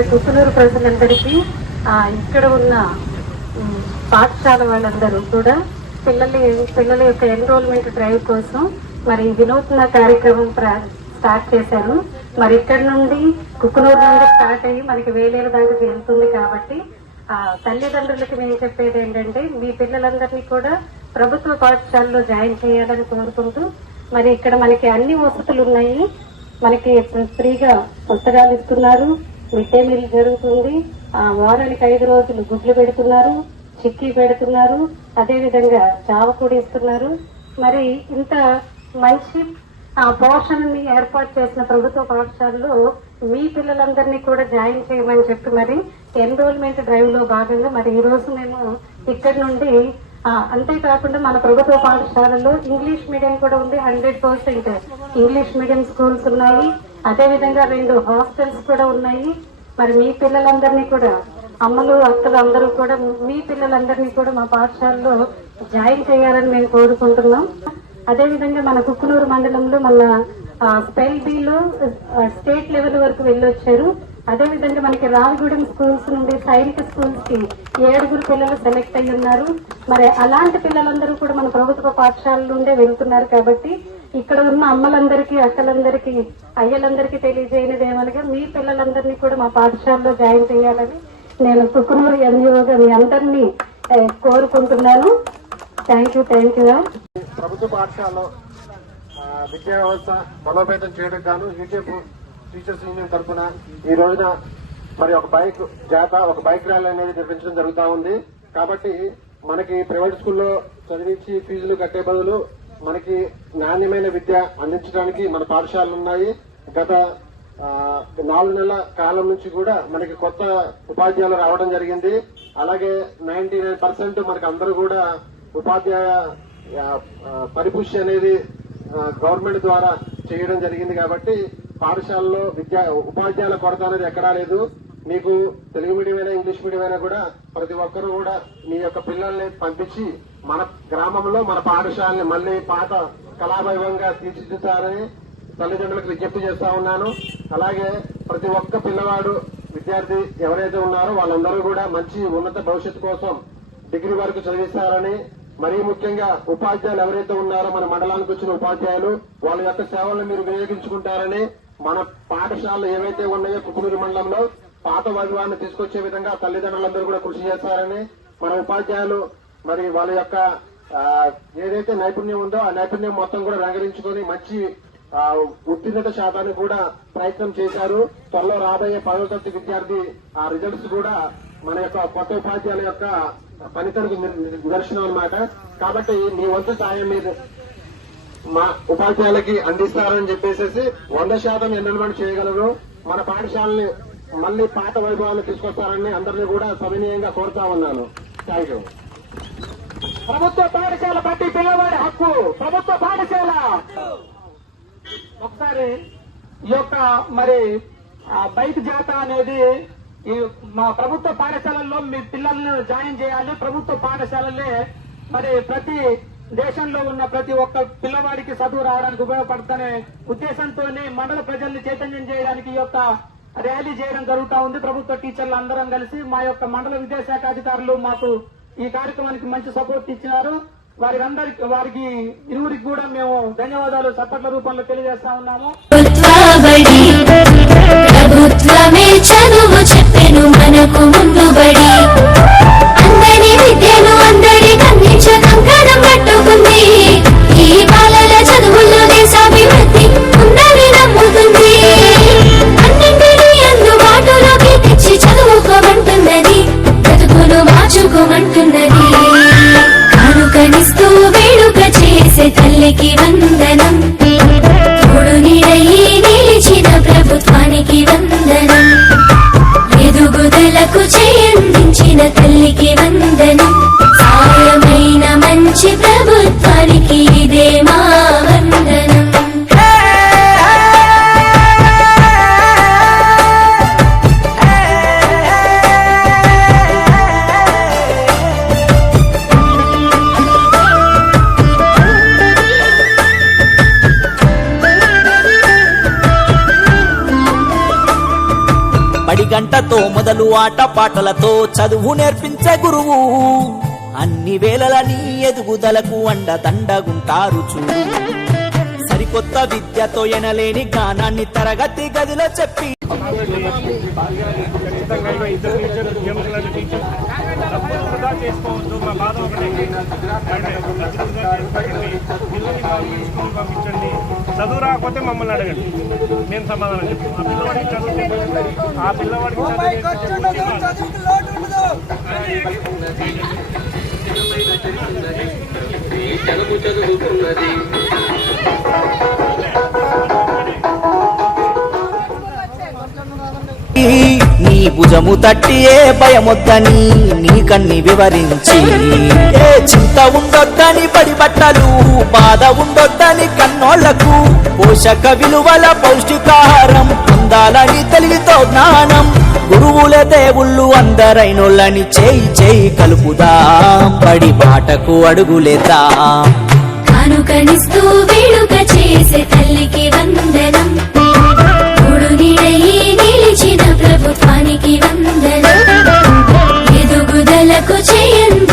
మరి కుక్కునూరు ప్రజలందరికీ ఇక్కడ ఉన్న పాఠశాల వాళ్ళందరూ కూడా పిల్లల యొక్క ఎన్రోల్మెంట్ డ్రైవ్ కోసం మరి వినూత్న కార్యక్రమం స్టార్ట్ చేశారు. మరి ఇక్కడ నుండి కుక్కునూరు నుండి స్టార్ట్ అయ్యి మనకి వేలేరు దాకా వెళ్తుంది. కాబట్టి తల్లిదండ్రులకి మేము చెప్పేది ఏంటంటే మీ పిల్లలందరినీ కూడా ప్రభుత్వ పాఠశాలలో జాయిన్ చేయాలని కోరుకుంటూ, మరి ఇక్కడ మనకి అన్ని వసతులు ఉన్నాయి. మనకి ఫ్రీగా పుస్తకాలు ఇస్తున్నారు, మిడ్ డే మీల్ జరుగుతుంది, వారానికి 5 రోజులు గుడ్లు పెడుతున్నారు, చిక్కీ పెడుతున్నారు, అదేవిధంగా చావ కూడా ఇస్తున్నారు. మరి ఇంత మంచి పోషణని ఏర్పాటు చేసిన ప్రభుత్వ పాఠశాలలో మీ పిల్లలందరినీ కూడా జాయిన్ చేయమని చెప్పి మరి ఎన్రోల్మెంట్ డ్రైవ్ లో భాగంగా మరి ఈ రోజు మేము ఇక్కడ నుండి అంతేకాకుండా మన ప్రభుత్వ పాఠశాలలో ఇంగ్లీష్ మీడియం కూడా ఉంది. 100% ఇంగ్లీష్ మీడియం స్కూల్స్ ఉన్నాయి. అదేవిధంగా 2 హాస్టల్స్ కూడా ఉన్నాయి. మరి మీ పిల్లలందరినీ కూడా అమ్మలు అక్కలు అందరూ కూడా మీ పిల్లలందరినీ కూడా మా పాఠశాలలో జాయిన్ చేయాలని మేము కోరుకుంటున్నాం. అదేవిధంగా మన కుక్కునూరు మండలంలో మన స్పెల్ బిలో స్టేట్ లెవెల్ వరకు వెళ్ళొచ్చారు. అదేవిధంగా మనకి రావిగూడెం స్కూల్స్ నుండి సైనిక స్కూల్స్ కి 7 పిల్లలు సెలెక్ట్ అయ్యి ఉన్నారు. మరి అలాంటి పిల్లలందరూ కూడా మన ప్రభుత్వ పాఠశాల నుండే వెళ్తున్నారు. కాబట్టి ఇక్కడ ఉన్న అమ్మలందరికీ, అక్కలందరికీ, అయ్యలందరికీ తెలియజేయనిది ఏమనగా మీ పిల్లలందరినీ కూడా మా పాఠశాలలో జాయిన్ చేయాలని నేను కుక్కునూరు ఎంఈఓగా మీ అందరినీ కోరుకుంటున్నాను. Thank you. ప్రభుత్వ పాఠశాలలో విద్యా వ్యవస్థ బలోపేతం చేయడం గాను యూటీఎఫ్ టీచర్స్ యూనియన్ తరఫున ఈ రోజున మరి ఒక బైక్ ర్యాలీ అనేది నిర్వహించడం జరుగుతూ ఉంది. కాబట్టి మనకి ప్రైవేట్ స్కూల్లో చదివించి ఫీజులు కట్టే బదులు మనకి నాణ్యమైన విద్య అందించడానికి మన పాఠశాలలు ఉన్నాయి. గత 4 నెలల కాలం నుంచి కూడా మనకి కొత్త ఉపాధ్యాయులు రావడం జరిగింది. అలాగే 99% మనకి అందరూ కూడా ఉపాధ్యాయ పరిపుష్టి అనేది గవర్నమెంట్ ద్వారా చేయడం జరిగింది. కాబట్టి పాఠశాలలో ఉపాధ్యాయుల కొరత అనేది ఎక్కడా లేదు. మీకు తెలుగు మీడియం అయినా ఇంగ్లీష్ మీడియం అయినా కూడా ప్రతి ఒక్కరూ కూడా మీ యొక్క పిల్లల్ని పంపించి మన గ్రామంలో మన పాఠశాలని మళ్లీ పాత కళావైభవంగా తీర్చిదిద్దారని తల్లిదండ్రులకు విజ్ఞప్తి చేస్తా ఉన్నాను. అలాగే ప్రతి ఒక్క పిల్లవాడు విద్యార్థి ఎవరైతే ఉన్నారో వాళ్ళందరూ కూడా మంచి ఉన్నత భవిష్యత్తు కోసం డిగ్రీ వరకు చదివిస్తారని, మరీ ముఖ్యంగా ఉపాధ్యాయులు ఎవరైతే ఉన్నారో మన మండలానికి వచ్చిన ఉపాధ్యాయులు వాళ్ళ యొక్క సేవలను మీరు వినియోగించుకుంటారని, మన పాఠశాలలు ఏవైతే ఉన్నాయో కుక్కునూరు మండలంలో పాత వైభవాన్ని తీసుకొచ్చే విధంగా తల్లిదండ్రులందరూ కూడా కృషి చేస్తారని, మన ఉపాధ్యాయులు మరి వాళ్ళ యొక్క ఏదైతే నైపుణ్యం ఉందో ఆ నైపుణ్యం మొత్తం కూడా రంగరించుకొని మంచి ఉత్తీర్ణత శాతాన్ని కూడా ప్రయత్నం చేశారు. త్వరలో రాబోయే 10వ తరగతి విద్యార్థి ఆ రిజల్ట్స్ కూడా మన యొక్క కొత్త ఉపాధ్యాయుల యొక్క పనితీరుకు నిదర్శనం అన్నమాట. కాబట్టి మీ వంతు సాయం మీరు మా ఉపాధ్యాయులకి అందిస్తారని చెప్పేసి 100% ఎన్రోల్మెంట్ చేయగలరు. మన పాఠశాలని మళ్లీ పాత వైభవాన్ని తీసుకొస్తారని అందరినీ కూడా సవినీయంగా కోరుతా ఉన్నాను. Thank you. ప్రభుత్వ పాఠశాల బట్టి పిల్లవాడి హక్కు, ప్రభుత్వ పాఠశాల. ఒకసారి ఈ యొక్క మరి బైక్ జాతా అనేది ఈ మా ప్రభుత్వ పాఠశాలల్లో మీ పిల్లలను జాయిన్ చేయాలి. ప్రభుత్వ పాఠశాలలే మరి ప్రతి దేశంలో ఉన్న ప్రతి ఒక్క పిల్లవాడికి చదువు రావడానికి ఉపయోగపడుతుందనే ఉద్దేశంతో మండల ప్రజల్ని చైతన్యం చేయడానికి ఈ యొక్క ర్యాలీ చేయడం జరుగుతూ ఉంది. ప్రభుత్వ టీచర్లు అందరం కలిసి మా యొక్క మండల విద్యాశాఖ అధికారులు మాకు ఈ కార్యక్రమానికి మంచి సపోర్ట్ ఇచ్చినారు. వారికి ఇరువురికి కూడా మేము ధన్యవాదాలు చప్పట్ల రూపంలో తెలియజేస్తా ఉన్నాము. ప్రభుత్వమే చదువు చెప్పెను మనకు ముందు బడి, అందరి విద్యను అందరికి అందించ కంకణం పట్టుకుంది. ఈ బాలల చదువుల్లో దేశాభివృద్ధి ఉందని నమ్ముతుంది. అన్నింటినీ అందుబాటులోకి తెచ్చి చదువుకోమంటున్నది, బ్రతుకును మార్చుకోమంటున్నది. కానుకనిస్తూ వేడుక చేసే తల్లికి వందనం, తోడు నీడయి నిలిచిన ప్రభుత్వానికి వందనం. ఎదుగుదలకు చేయందించిన తల్లికి వందనం. సాయమైన మంచి ప్రభుత్వానికి ఇదే మా వందనం. గంట పూటలతో మొదలు ఆట పాటలతో చదువు నేర్పించే గురువు అన్ని వేళలని ఎదుగుదలకు అండదండగుంటారు చూడు. సరికొత్త విద్యతో ఎనలేని జ్ఞానాన్ని తరగతి గదిలో చెప్పి చేసుకోవద్దు. మా బాధ ఒకటే, పంపించండి. చదువు రాకపోతే మమ్మల్ని అడగండి, నేను సమాధానం చెప్తాను. ఆ పిల్లవాడికి చదువు నీ భుజము తట్టియే భయమొద్దని నీకన్ని వివరించి, ఏ చింత ఉండొద్దని బడి బట్టలు, బాధ ఉండొద్దని కన్నోళ్లకు, పోషక విలువల పౌష్టికాహారం పొందాలని తెలివితో జ్ఞానం, గురువుల దేవుళ్ళు అందరైనోళ్ళని చేయి చేయి కలుపుదాం, బడి బాటకు అడుగులేద్దాం. కానుకనిస్తూ వేడుక చేసే తల్లికి వందనం, నీడయి నిలిచిన ప్రభుత్వానికి వందనం, ఎదుగుదలకు చేయండి